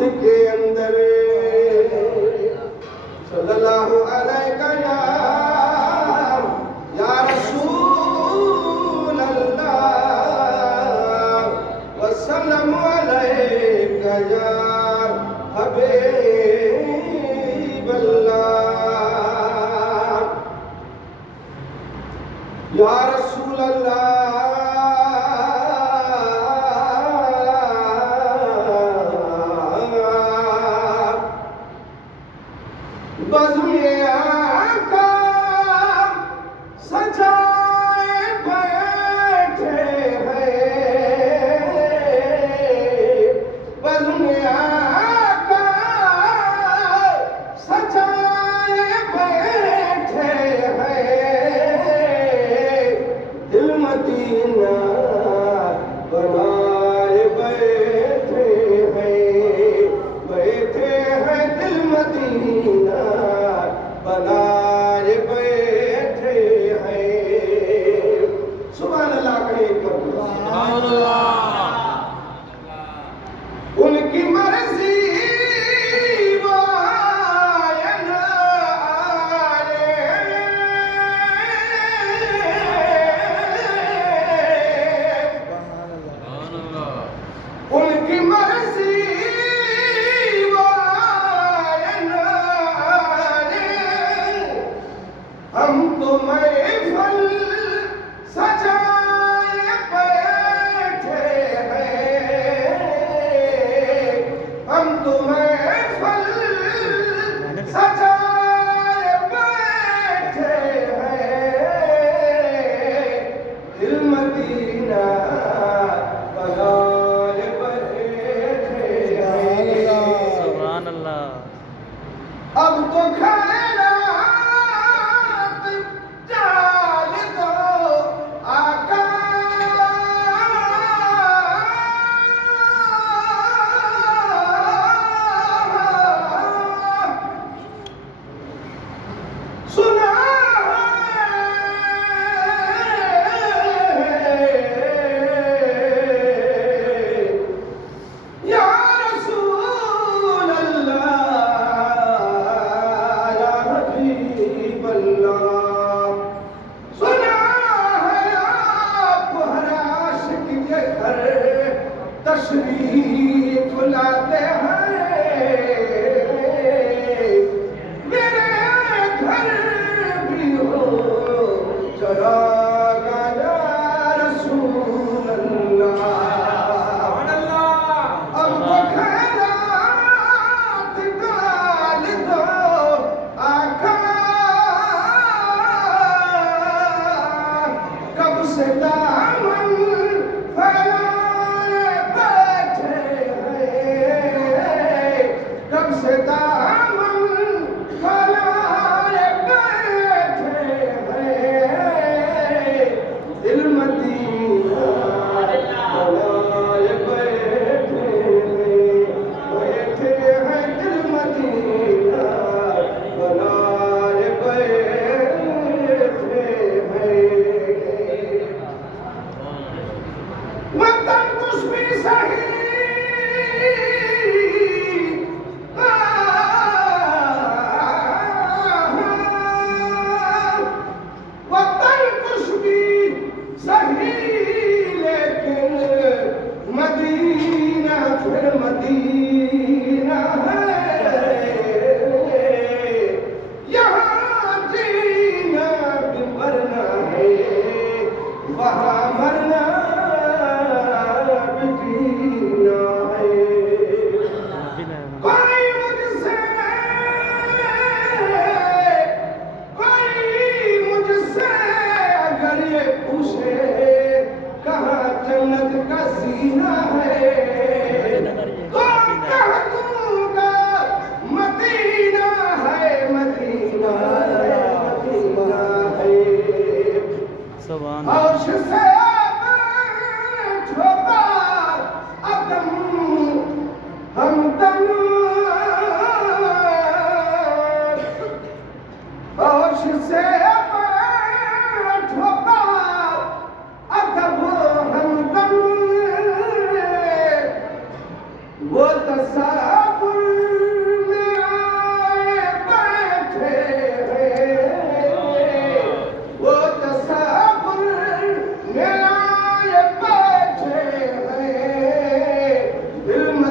दूध के अंदर सल्लल्लाहु अलैहि या रसूल अल्लाह वसल्लम अलैका या हबीब अल्लाह या रसूल अल्लाह बज़्म-ए आका सजाए बैठे हैं, बज़्म-ए आका सजाए बैठे हैं, दिल मदीना बनाए बैठे हैं दिल मदीना बनाए बैठे हैं। सुभान अल्लाह कहे सुभान अल्लाह। उनकी मर्जी वो आए न आए, उनकी मर्जी हम तो महफिल सजाए बैठे हैं, हम तो महफिल सजाए बैठे हैं, दिल मदीना बनाए बैठे हैं। सुभान अल्लाह। अब तो तशरीफ लाते हैं, मेरे घर भी हो चरागा या रसूल अल्लाह। अब तो खैरात डाल दो आका, कब से दामन फैलाए बैठे हैं, कब से दामन